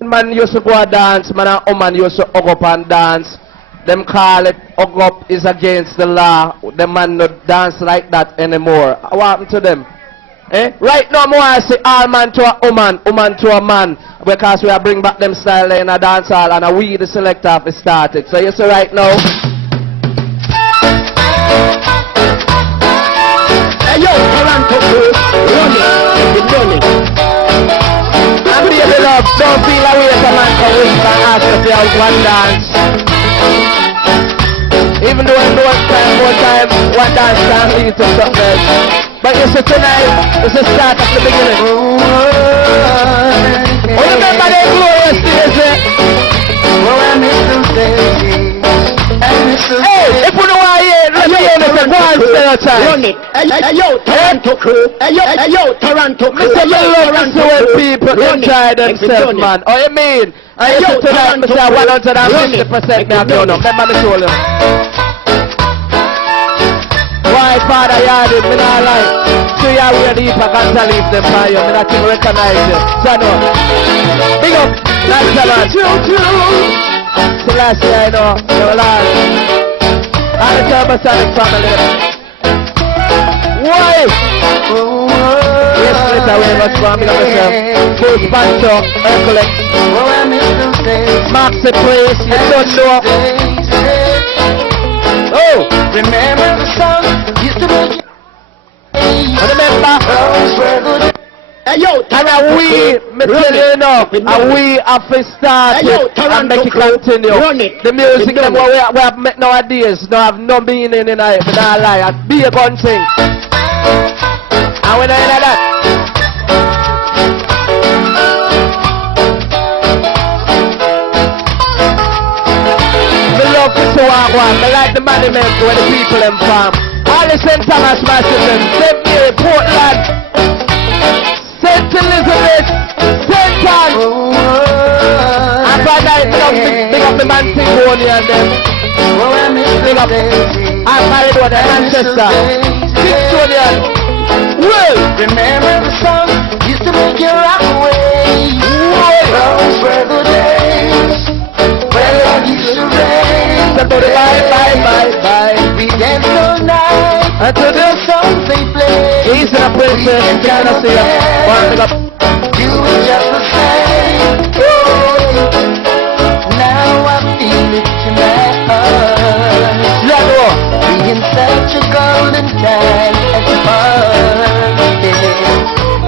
Man used to go and dance, man and woman used to hug up and dance. Them call it hug up is against the law. The man not dance like that anymore. What happened to them? Eh? Right now, more I say all man to a woman, woman to a man, because we are bring back them style in a dance hall and we the selector have started. So you see right now. Hey yo, Toronto crew, run it. I'm really love, don't feel away as a man can win and ask if they have one dance. Even though I know more time, one dance can lead to something else. But you see tonight, it's the start at the beginning. Oh, remember the glorious days, eh? Oh, I miss those days. I miss those Hey, days. if you know why here, let me hear this and go and spend your time. Run it. Hey yo, Toronto crew. Hey yo, Toronto crew. Mr. You love to see when people enjoy themselves, man. Oh, you mean? And you see tonight, Mr. 150% me have done up. Remember me told you. Why father yarded, me not like. So you are ready if I can't leave them by you. Me not even recognize you. So no. Big up. That's the man. So last year I know. You're alive. And the Turbosonic family. Why? Yes, later we must go and meet up myself. Full sponsor, Hercules. Maxi Praise, you don't know. Oh! Remember the song used to make you. Remember? Hey yo, And we, me tell you now, and we have to start it and make it continue. The music them what we have met nowadays don't have no meaning in it, but not lie. And be a gun thing. And we don't know that. Me love to see one. Me like the monument where the people them farm. All the St. Thomas Masterton, St. Mary, Portland, St. Elizabeth, St. John. And for night, big up the man Tigoni and them. Big up. I'm married with Manchester. Victorian. Well. Remember the song used to make you rock away. Those were the days when love used to rain. Somebody bye. We danced all night Until the songs they play. he's a princess in China, see ya. One big up. You were just the same. Now I feel it tonight. Yeah, go. Being such a golden time at the party.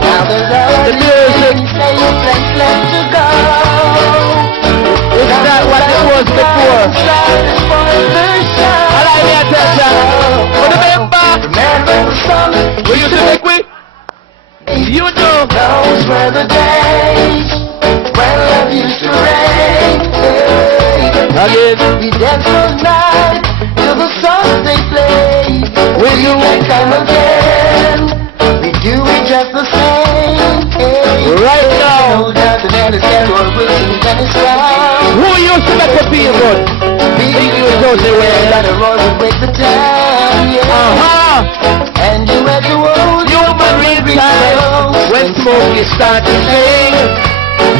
Now there's all The music. say your friends left to go. It's not what it was before. I like the attention. But remember the song we used to make we. You know. those were the days when love used to rain. Again. We danced all night till the songs they play. We do They come again. We do it just the same. right now. No doubt the man is there or waiting and it's right. Who used to make you feel good? You told me where that a roll would break the time. And you had to hold You believe time when smoke is starting to sing.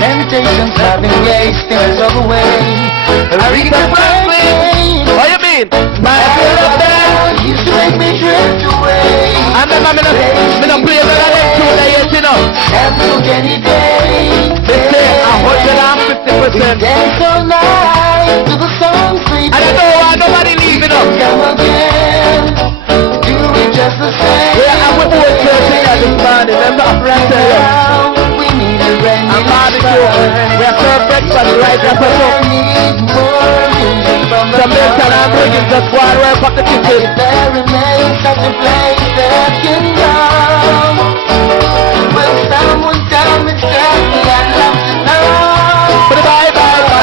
Temptations have been raised, things of the way. Aretha Franklin. What you mean? My girl that Used to make me drift away. I remember me not play the other two yet, you know. Can't look any day. They say 150%. Dance all night to the songs we I don't know why nobody leaving us. come again. Do it just the same. Yeah, I'm with old church here this morning. Remember, right there. Now we need a brand I'm new barbecue. We are perfect, but right after I so. need more music from the Jamaican and bringing just one right back the kitchen. If there remains such a place that can come, will someone tell me, tell me I'd love to know.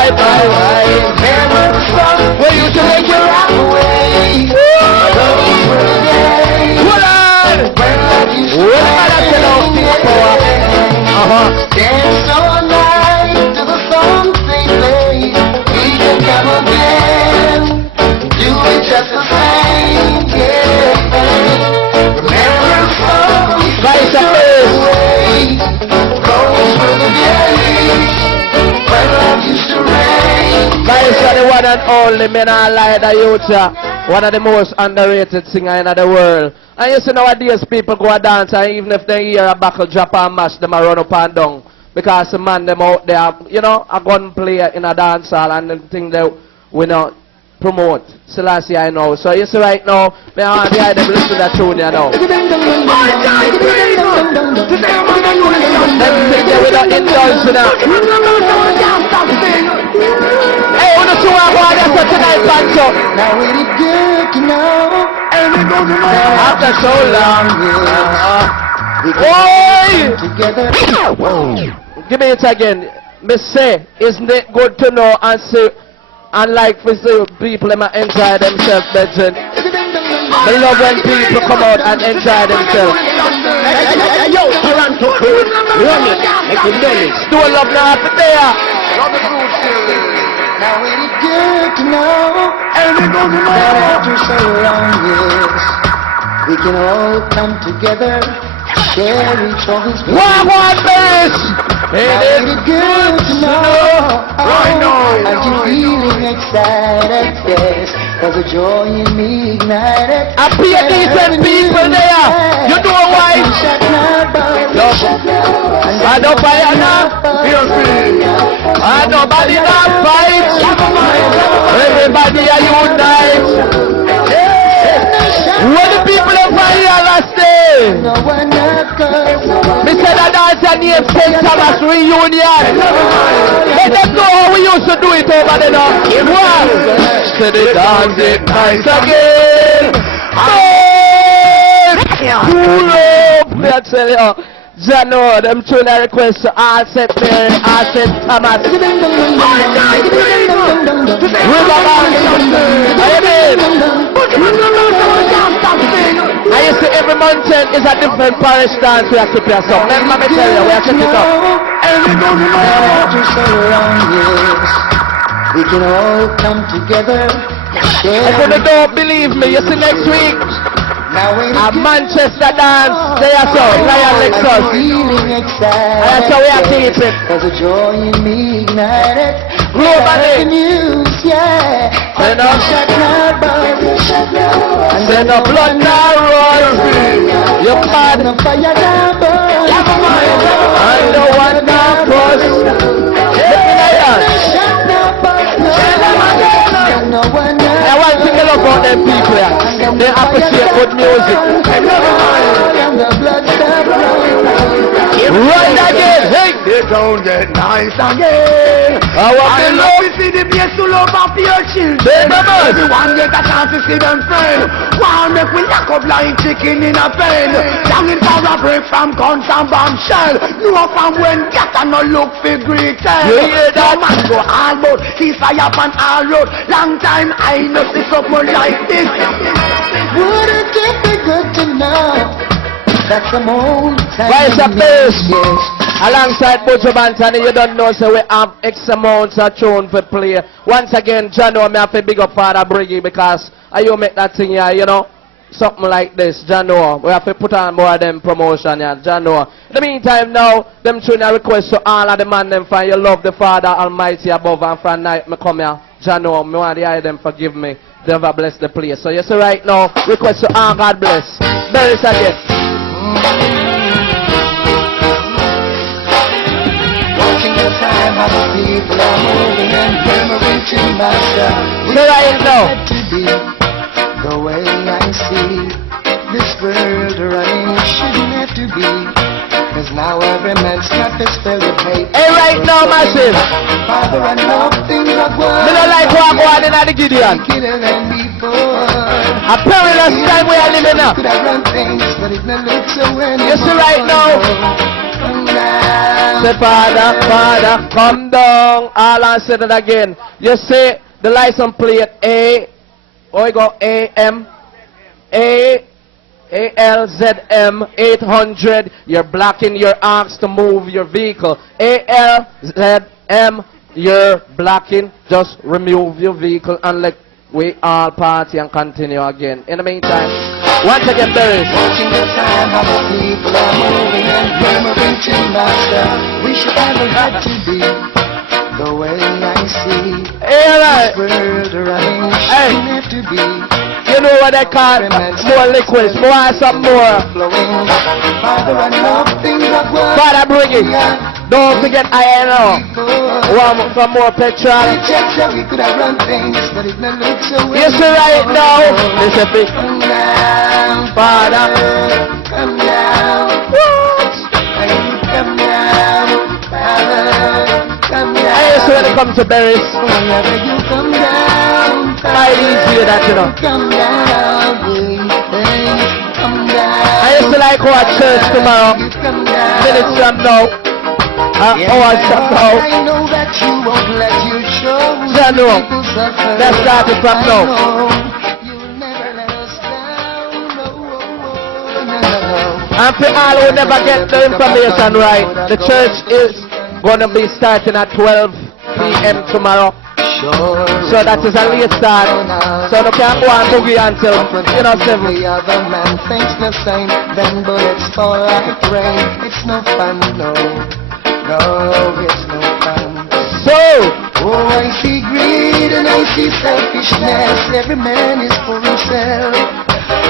Bye. Remember the song Where you to make you your rock away. Those were the days Hold on. when love used to Well, that's enough power. Dance all night to the songs they play. We can come again, do it just the same. Remember the songs we Right used to away. away. Those were the days when and only men are like the youth. One of the most underrated singer in the world. And you see nowadays people go a dance and even if they hear a buckle drop and mash, them a run up and down. Because the man them out there, you know, a gun player in a dance hall and the thing that we not promote. Selassie I know. So you see right now, me and the them listen to that tune you know. Let's sing it with an indulge now. Hey, wanna see what I want tonight, Pancho? Now it is good to know. After so long, Together. give me it again. Me say, isn't it good to know and see and like for see people them enjoy themselves, Benjamin? I love when people come out and enjoy themselves. Yo, Toronto crew, run it, make it belly. Still love now after there. Now it is good to know. That after so long years, we can all come together, share each other's pain. One base. Now it is good to know. Right now. As you're feeling excited, yes, there's a joy in me ignited. I see a decent people there. You know why? I don't buy enough. I nobody not fight. Everybody are unite. When the people of fire last day, me said I dance a name St. Thomas reunion. Let them know how we used to do it over there now. It was. Said it dance it nice again. Cool up. I tell you. Jano, them tune a request to all St. Mary, all St. Thomas. Riverbank. How you doing? I used to every mountain is a different parish dance we have to play some. Let me tell you, we have to check it out. After so long years, we can all come together. If you don't believe me, you see next week. A Manchester dance, they are so, Lion Lexus. That's how we are teaching. There's a joy in me ignited. Globally. News, yeah. Send up. Send up blood now run. You're mad. The fire down burn. I don't want now cross. I want to tell about them people here. They appreciate good music. Right again, hey! They don't get nice again. I want I to love love to see the place to love of your children. Baby, Everyone get a chance to see them friend. One make we lock up like chicken in a pen. Longing for a break from guns and bombshell. No from when cat and no look for great. You hear that? No man go all about, see fire on all road. Long time I know see something like this. Wouldn't it be good to know that some old time Rise up this. yes. Alongside Butcher Bantani, you don't know, so we have X amounts of tune for play. Once again, Jano, me have to big up Father Briggy because you make that thing here, you know, something like this, Jano. We have to put on more of them promotion here, Jano. In the meantime now, them tune a request to all of the man them for you love the Father Almighty above and from night me come here. Jano, me want the eye them forgive me. They ever bless the place. So you see right now, request to all God bless. There is again. Watching the time how the people are moving and murmuring to myself. So right now. To be the way I see this world running shouldn't have to be. Cause now every man's got this filled with hate. Hey right now, massive. Father and love things that were. Me don't like what going in the Gideon. Killer than before. A perilous time we are living now. Could I run things, but it may look so anymore. You see right now. Say Father, Father, come down. All I said it again. You see the license plate A. Oh, you go AM. ALZM 800. You're blocking your arms to move your vehicle. ALZM, you're blocking. Just remove your vehicle and let we all party and continue again. In the meantime, once again, there is. Watching the time how the people are moving and murmuring to myself. We should never have to be the way I see. Yeah, further I Hey. have to be you know what they call more liquids, more some more. flowing. Father, I know things are good. Father, bring it. Don't forget I know. Want some more petrol? We could have run things, but it may look so You see right now, this is big. Come down, Father. come down. Come down, Father, come down. I used to when it comes to berries. Whenever you come down, I easy that, you know. come down, come down. I used to like go at church tomorrow. Come down. Minutes from now. Hours from now. I know that you won't let your show Yeah, no. people suffer. Let's start it from now. I know you'll never let us down. No. And for all who never get the information right, the church is going to be starting at 12 p.m. tomorrow. So that is a late start. So you can't go and boogie until, 7. The other man thinks the same. Then bullets fall like rain. It's no fun, no. No, it's no fun. So, Oh, I see greed and I see selfishness. Every man is for himself.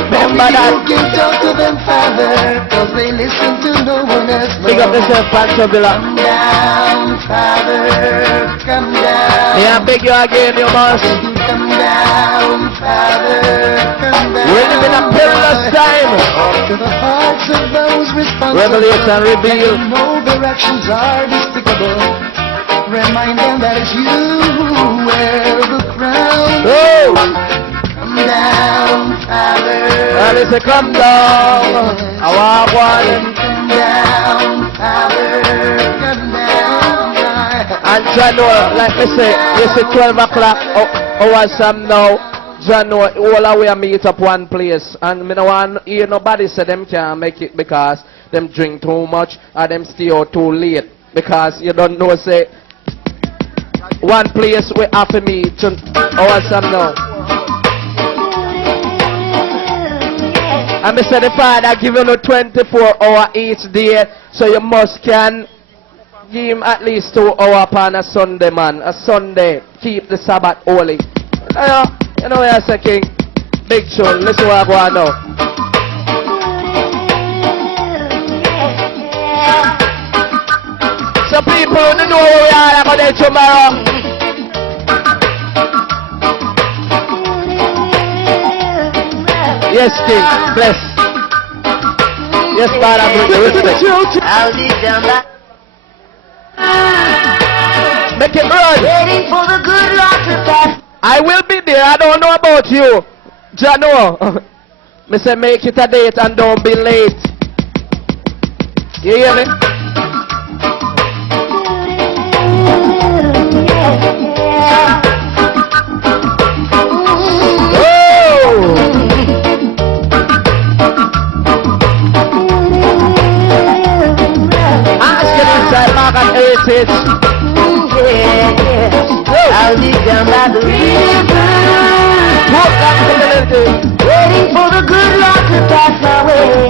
remember that. You can talk to them, Father, cause they listen to no one else. Big up yourself, Pastor Villa. Come down, Father, come down. Yeah, beg you again, you must. Come down, Father, come down. We live in a perilous time. To the hearts of those responsible. Revelation reveal. Let them know their actions are despicable. Remind them that it's you who wear the crown. Oh, Come down, Father. and it's a come down. I want one. Come down, Father. Come down. And January, like me say, you see 12 o'clock hours from now. January, all the way meet up one place. And me no want hear nobody say them can't make it because them drink too much or them stay out too late. Because you don't know, say, one place we have to meet hours from now. And me say the Father give you 24 hours each day, so you must can give him at least 2 hours upon a Sunday, man. A Sunday, keep the Sabbath holy. You know what I say, King? Big tune, listen what I go on now. So people don't know where we are about there tomorrow. Yes, King, bless. Yes, Father, bring the respect. I'll be down by Make it run. waiting for the good Lord to pass. I will be there. I don't know about you. Jano. Me say make it a date and don't be late. You hear me? Oh! Let's get inside Mark and Heritage. I'll be down by the river, waiting for the good Lord to pass my way.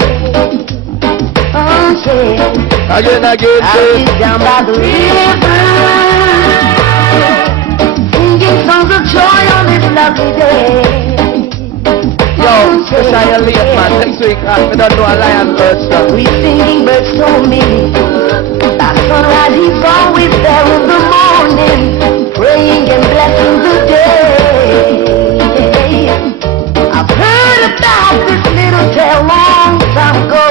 Oh, yeah. Again, I'll be say. down by the river, singing songs of joy on this lovely day. Yo, special late, man. Next week, I don't know a lion bird stuff. We singing birds so many. By sunrise, he's always there in the morning, praying and blessing the day. I've heard about this little tale long time ago,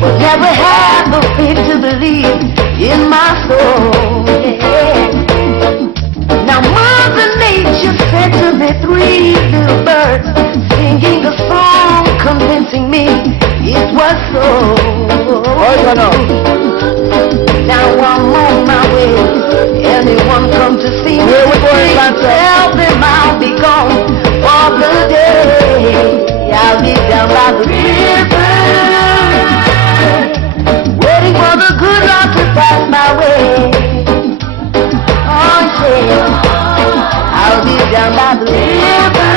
but never had the faith to believe in my soul. Now Mother Nature sent to me 3 little birds, singing a song, convincing me it was so. Oh, Now I'm on my way. Anyone come to see me? Where we going, please Santa? tell them I'll be gone for the day. I'll be down by the river, waiting for the good Lord to pass my way. Oh yeah, I'll be down by the river,